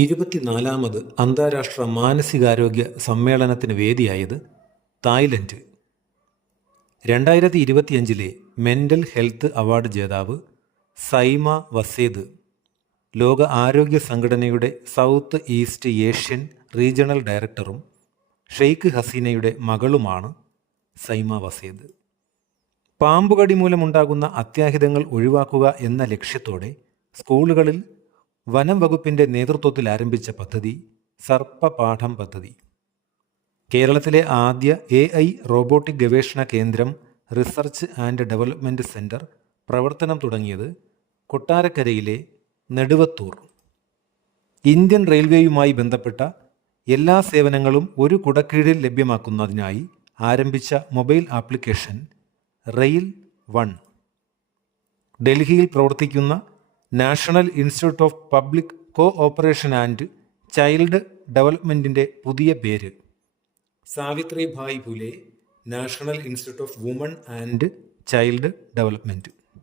24-ാമത് അന്താരാഷ്ട്ര മാനസികാരോഗ്യ സമ്മേളനത്തിന് വേദിയായത് തായ്ലൻഡ്. 2025 മെൻ്റൽ ഹെൽത്ത് അവാർഡ് ജേതാവ് സൈമ വസേദ് ലോക ആരോഗ്യ സംഘടനയുടെ സൗത്ത് ഈസ്റ്റ് ഏഷ്യൻ റീജിയണൽ ഡയറക്ടറും ഷെയ്ഖ് ഹസീനയുടെ മകളുമാണ് സൈമ വസേദ്. പാമ്പുകടി മൂലമുണ്ടാകുന്ന അത്യാഹിതങ്ങൾ ഒഴിവാക്കുക എന്ന ലക്ഷ്യത്തോടെ സ്കൂളുകളിൽ വനം വകുപ്പിൻ്റെ നേതൃത്വത്തിൽ ആരംഭിച്ച പദ്ധതി സർപ്പപാഠം പദ്ധതി. കേരളത്തിലെ ആദ്യ AI റോബോട്ടിക് ഗവേഷണ കേന്ദ്രം റിസർച്ച് ആൻഡ് ഡെവലപ്മെൻറ്റ് സെൻറ്റർ പ്രവർത്തനം തുടങ്ങിയത് കൊട്ടാരക്കരയിലെ നെടുവത്തൂർ. ഇന്ത്യൻ റെയിൽവേയുമായി ബന്ധപ്പെട്ട എല്ലാ സേവനങ്ങളും ഒരു കുടക്കീഴിൽ ലഭ്യമാക്കുന്നതിനായി ആരംഭിച്ച മൊബൈൽ ആപ്ലിക്കേഷൻ റെയിൽ 1. ഡൽഹിയിൽ പ്രവർത്തിക്കുന്ന National Institute of Public Cooperation and Child ഡെവലപ്മെൻറ്റിൻ്റെ പുതിയ പേര് Savitribai Phule National Institute of Woman and Child development.